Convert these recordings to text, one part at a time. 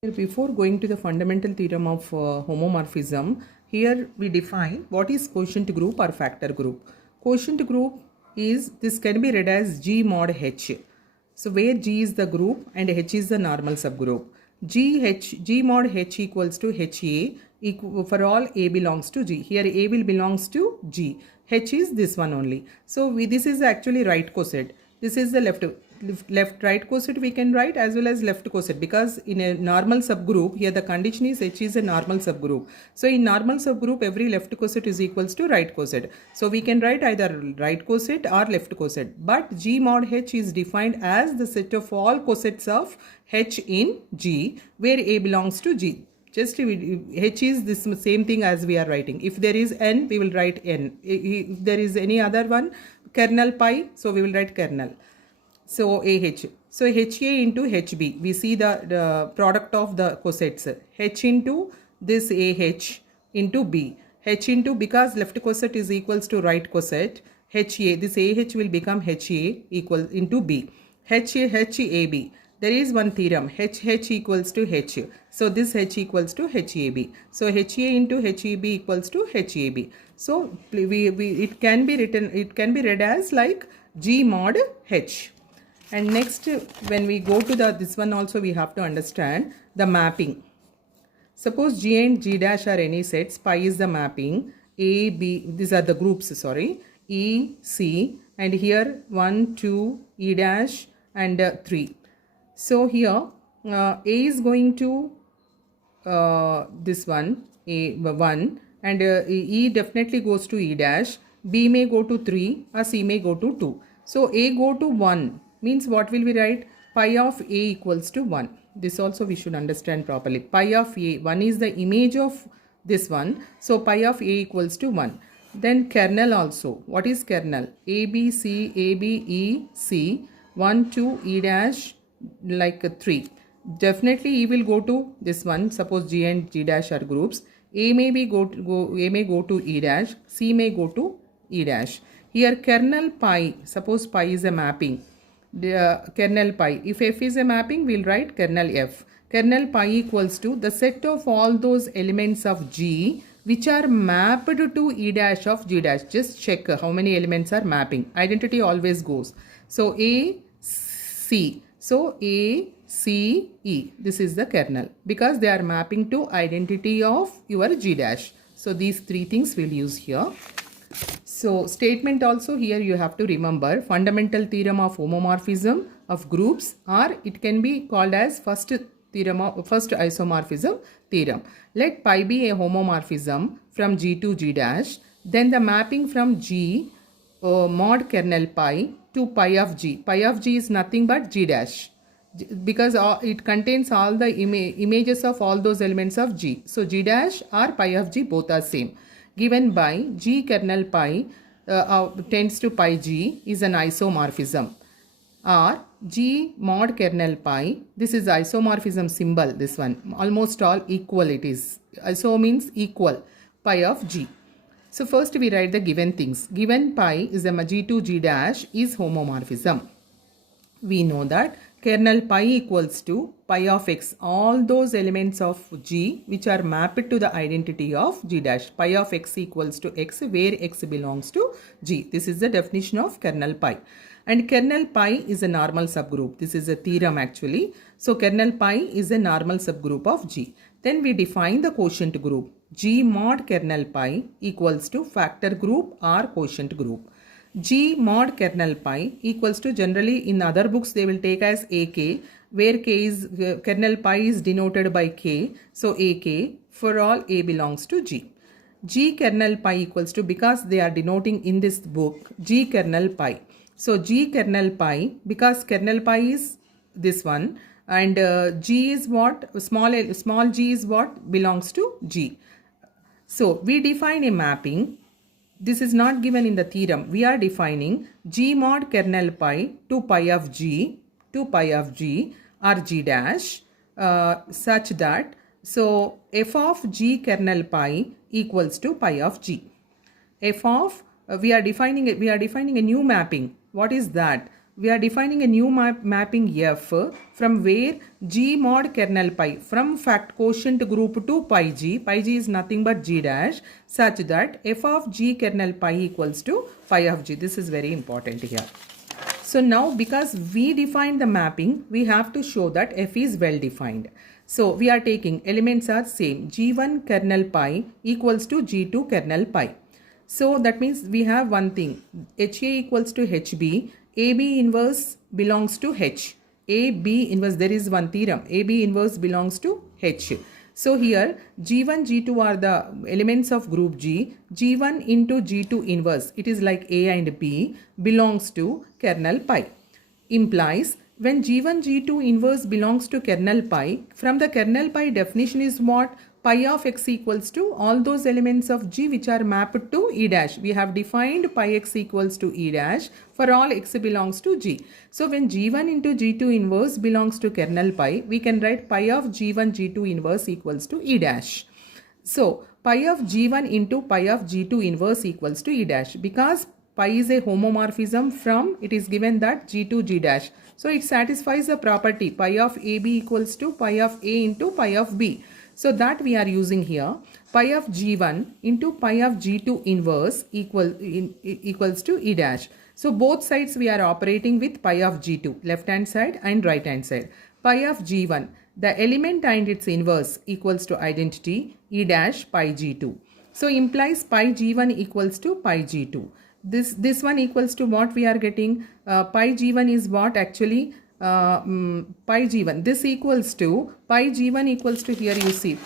Before going to the fundamental theorem of homomorphism, here we define what is quotient group or factor group. Quotient group is, this can be read as G mod H. So where G is the group and H is the normal subgroup. G mod H equals to HA for all A belongs to G. Here A will belongs to G. H is this one only. So this is actually right coset. This is the left right coset we can write, as well as left coset, because in a normal subgroup here the condition is H is a normal subgroup. So in normal subgroup every left coset is equals to right coset. So we can write either right coset or left coset. But G mod H is defined as the set of all cosets of H in G where A belongs to G. Just H is this same thing as we are writing. If there is N, we will write N. If there is any other one, kernel pi, so we will write kernel. So AH. So HA into HB. We see the product of the cosets. H into this AH into B. H into, because left coset is equals to right coset, HA, this AH will become HA equal into B. HAB. There is one theorem, HH equals to H. So this H equals to HAB. So HA into HAB equals to HAB. So it can be written, it can be read as like G mod H. And next, when we go to this one also, we have to understand the mapping. Suppose G and G dash are any sets, pi is the mapping, A, B, these are the groups, sorry, E, C, and here 1, 2, E dash and 3. So here A is going to this one, A1, and E definitely goes to E dash, B may go to 3 or C may go to 2. So A go to 1 means what will we write? Pi of A equals to 1. This also we should understand properly. Pi of A, 1 is the image of this one. So pi of A equals to 1. Then kernel also. What is kernel? A, B, C, A, B, E, C, 1, 2, E dash, like 3. Definitely E will go to this one. Suppose G and G dash are groups. A may go to E dash, C may go to E dash. Here kernel pi, suppose pi is a mapping. Kernel pi, if F is a mapping, we'll write kernel F. Kernel pi equals to the set of all those elements of G which are mapped to E dash of G dash. Just check how many elements are mapping. Identity always goes. So A, C. So A, C, E. This is the kernel, because they are mapping to identity of your G dash. So these three things we'll use here. So statement also, here you have to remember fundamental theorem of homomorphism of groups, or it can be called as first isomorphism theorem. Let pi be a homomorphism from G to G dash, then the mapping from G mod kernel pi to pi of G. Pi of G is nothing but G dash, because it contains all the images of all those elements of G. So G dash or pi of G both are same. Given by G kernel pi tends to pi G is an isomorphism, or G mod kernel pi, this is isomorphism symbol, this one, almost all equal it is. Iso means equal, pi of G. So first we write the given things. Given pi is a G to G dash is homomorphism. We know that kernel pi equals to pi of x, all those elements of G which are mapped to the identity of G dash. Pi of x equals to x where x belongs to G. This is the definition of kernel pi. And kernel pi is a normal subgroup. This is a theorem actually. So kernel pi is a normal subgroup of G. Then we define the quotient group. G mod kernel pi equals to factor group or quotient group. G mod kernel pi equals to, generally in other books they will take as AK, where K is kernel pi is denoted by K. So AK for all A belongs to G. G kernel pi equals to, because they are denoting in this book G kernel pi. So G kernel pi, because kernel pi is this one, and G is what, small g is what belongs to G. So we define a mapping. This is not given in the theorem. We are defining G mod kernel pi to pi of G or G dash such that, so f of G kernel pi equals to pi of G. F of we are defining a new mapping. What is that? we are defining a new mapping F from where G mod kernel pi from fact quotient group to pi g is nothing but G dash, such that f of G kernel pi equals to pi of G. This is very important here. So now because we defined the mapping, we have to show that F is well defined. So we are taking elements are same, G1 kernel pi equals to G2 kernel pi. So that means we have one thing, HA equals to HB, AB inverse belongs to H. AB inverse, there is one theorem, AB inverse belongs to H. So here G1, G2 are the elements of group G. G1 into G2 inverse, it is like A and B, belongs to kernel pi. Implies when G1, G2 inverse belongs to kernel pi, from the kernel pi definition is what? Pi of x equals to all those elements of G which are mapped to E dash. We have defined pi x equals to E dash for all x belongs to G. So when G1 into G2 inverse belongs to kernel pi, we can write pi of G1 G2 inverse equals to E dash. So pi of G1 into pi of G2 inverse equals to E dash, because pi is a homomorphism from, it is given that G2 G dash. So it satisfies the property pi of AB equals to pi of A into pi of B. So that we are using here, pi of G1 into pi of G2 inverse equals to E dash. So both sides we are operating with pi of G2, left hand side and right hand side. Pi of G1, the element and its inverse equals to identity E dash pi G2. So implies pi G1 equals to pi G2. This one equals to what we are getting, pi G1 is what actually, pi G1, this equals to pi G1 equals to, here you see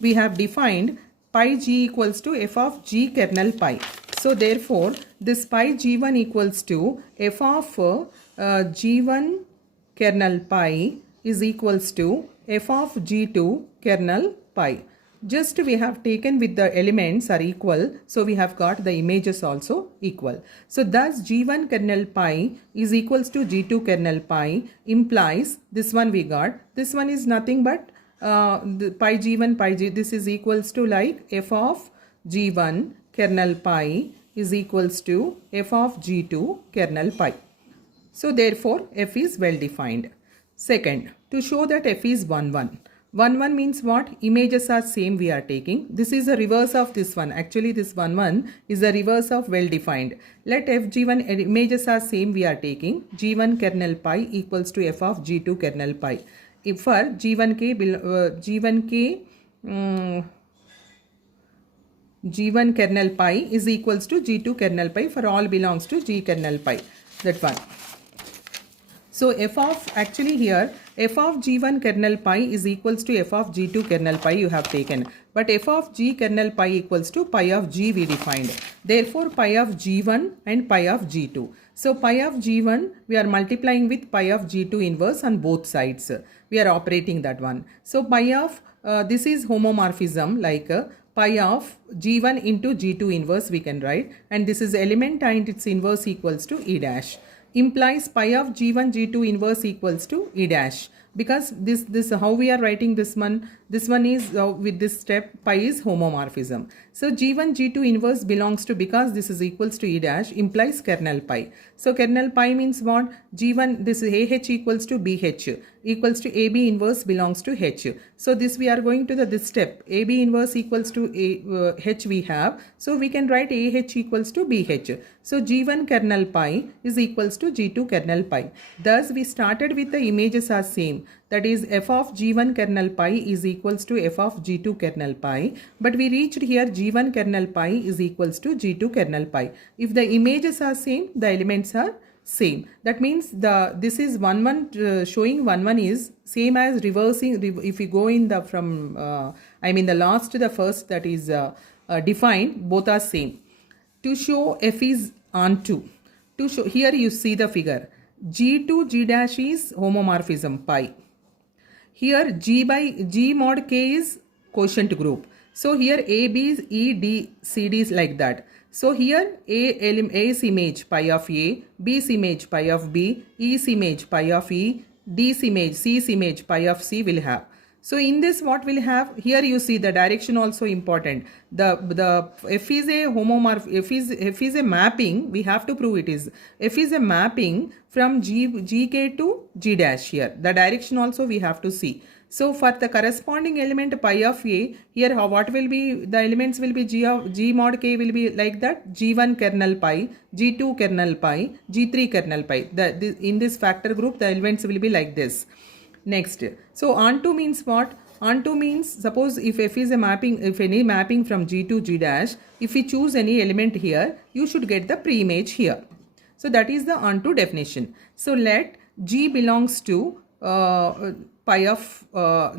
we have defined pi G equals to f of G kernel pi. So therefore this pi G1 equals to f of G1 kernel pi is equals to f of G2 kernel pi. Just we have taken with the elements are equal, so we have got the images also equal. So thus G1 kernel pi is equals to G2 kernel pi, implies this one we got. This one is nothing but the pi G1 pi G, this is equals to like f of G1 kernel pi is equals to f of G2 kernel pi. So therefore f is well defined. Second, to show that f is 1 1. 1 1 means what? Images are same we are taking. This is the reverse of this one. Actually this 1 1 is the reverse of well defined. Let fg1 images are same we are taking. G1 kernel pi equals to f of G2 kernel pi. If for G1k G1 kernel pi is equals to G2 kernel pi for all belongs to G kernel pi. That one. So f of, actually here f of G1 kernel pi is equals to f of G2 kernel pi you have taken. But f of G kernel pi equals to pi of G we defined. Therefore pi of G1 and pi of G2. So pi of G1 we are multiplying with pi of G2 inverse on both sides. We are operating that one. So pi of, this is homomorphism like pi of G1 into G2 inverse we can write. And this is element and its inverse equals to E dash. Implies pi of G1 G2 inverse equals to E dash, because this how we are writing this one is with this step pi is homomorphism. So G1 G2 inverse belongs to, because this is equals to E dash, implies kernel pi. So kernel pi means what? G1, this is AH equals to BH equals to AB inverse belongs to H. So this we are going to this step, AB inverse equals to H we have. So we can write AH equals to BH. So G1 kernel pi is equals to G2 kernel pi. Thus we started with the images are same. That is f of G1 kernel pi is equals to f of G2 kernel pi. But we reached here G1 kernel pi is equals to G2 kernel pi. If the images are same, the elements are same. That means this is 1 1 showing 1 1 is same as reversing. If we go in the from the last to the first, that is defined, both are same. To show f is on 2. To show, here you see the figure. G2 G dash is homomorphism pi. Here G by G mod K is quotient group. So here A, B, E, D, C, D is like that. So here A's image pi of A, B's image pi of B, E's image pi of E, D's image, C's image pi of C will have. So in this, what we'll have here, you see the direction also important. The f is a homomorph, f is a mapping, we have to prove it is. F is a mapping from gk to g dash here. The direction also we have to see. So for the corresponding element pi of a, here what will be, the elements will be g mod k will be like that, g1 kernel pi, g2 kernel pi, g3 kernel pi. In this factor group, the elements will be like this. Next, so onto means what? Onto means, suppose if f is a mapping, if any mapping from g to g dash, if we choose any element here, you should get the pre-image here. So that is the onto definition. So let g belongs to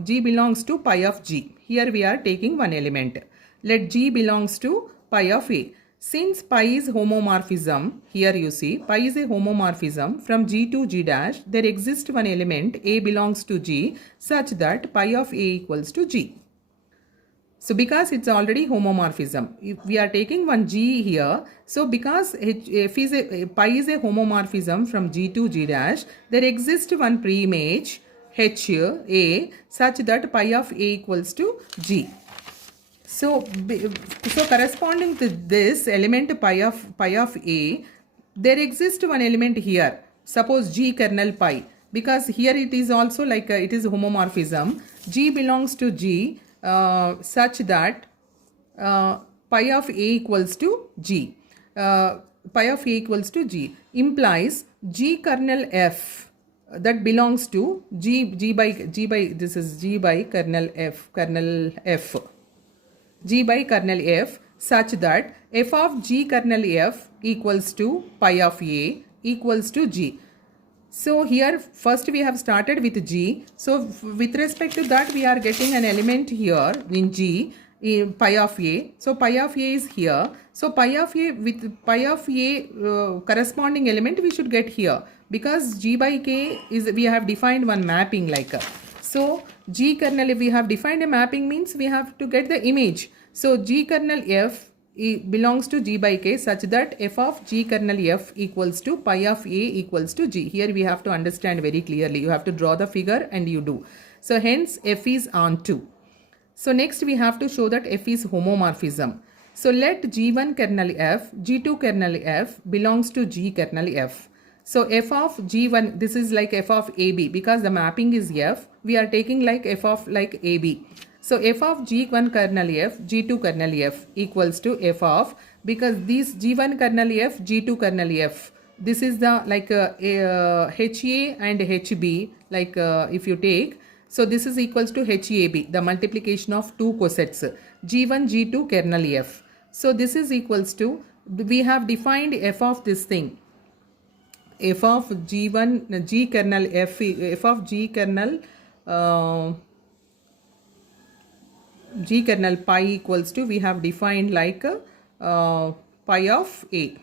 g belongs to pi of g. Here we are taking one element. Let g belongs to pi of a. Since pi is homomorphism, here you see pi is a homomorphism from g to g dash, there exists one element a belongs to g such that pi of a equals to g. So because it's already homomorphism, if we are taking one g here, so because pi is a homomorphism from g to g dash, there exists one pre-image h a such that pi of a equals to g. So corresponding to this element pi of a, there exists one element here. Suppose g kernel pi, because here it is also like it is homomorphism. G belongs to g such that pi of a equals to g. Pi of a equals to g implies g kernel f that belongs to g by this is g by kernel f. G by kernel f such that f of g kernel f equals to pi of a equals to g. So here first we have started with g. So with respect to that, we are getting an element here in g, pi of a. So pi of a is here. So pi of a, with pi of a corresponding element we should get here, because g by k is, we have defined one mapping like so g kernel, if we have defined a mapping, means we have to get the image. So g kernel f belongs to g by k such that f of g kernel f equals to pi of a equals to g. Here we have to understand very clearly. You have to draw the figure and you do. So hence f is onto. So next we have to show that f is homomorphism. So let g1 kernel f, g2 kernel f belongs to g kernel f. So f of g1, this is like f of ab, because the mapping is f, we are taking like f of like ab. So f of g1 kernel f, g2 kernel f equals to f of, because these g1 kernel f, g2 kernel f, this is the like HA and HB, like if you take, so this is equals to HAB, the multiplication of two cosets, g1, g2 kernel f. So this is equals to, we have defined f of this thing, f of g1 g kernel f of g kernel g kernel pi equals to, we have defined like pi of a,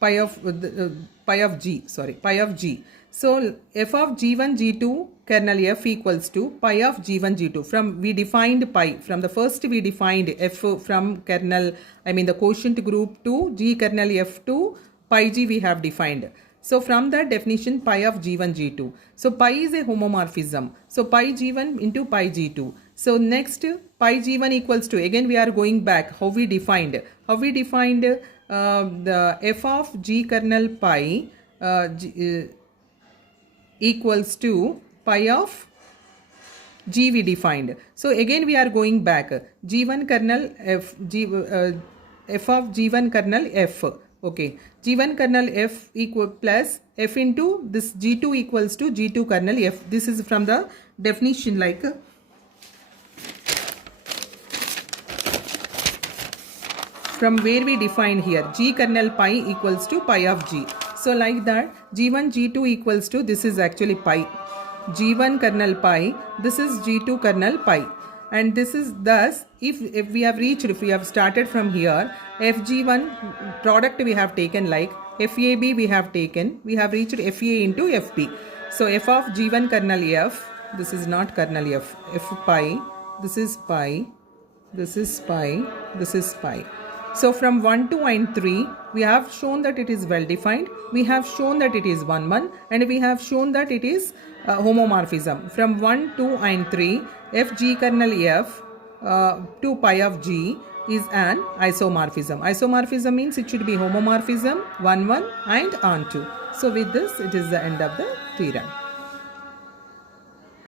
pi of g, sorry, pi of g. So f of g1 g2 kernel f equals to pi of g1 g2. From we defined pi, from the first we defined f from kernel, I mean the quotient group to g kernel f to pi g we have defined. So from that definition, pi of g1 g2. So pi is a homomorphism. So pi g1 into pi g2. So next pi g1 equals to, again we are going back how we defined the f of g kernel pi equals to pi of g we defined. So again we are going back, g1 kernel f, f of g1 kernel f, okay, g1 kernel f equal plus f into this g2 equals to g2 kernel f. This is from the definition, like from where we define here g kernel pi equals to pi of g. So like that, g1 g2 equals to, this is actually pi, g1 kernel pi, this is g2 kernel pi, and this is thus, if we have reached, if we have started from here, fg1 product we have taken, like fab we have taken, we have reached fa into fb. So f of g1 kernel f, this is not kernel f pi, this is pi, this is pi, this is pi. So from 1, 2 and 3, we have shown that it is well defined. We have shown that it is 1, 1 and we have shown that it is homomorphism. From 1, 2 and 3, f g kernel f to pi of g is an isomorphism. Isomorphism means it should be homomorphism 1, 1 and on 2. So with this, it is the end of the theorem.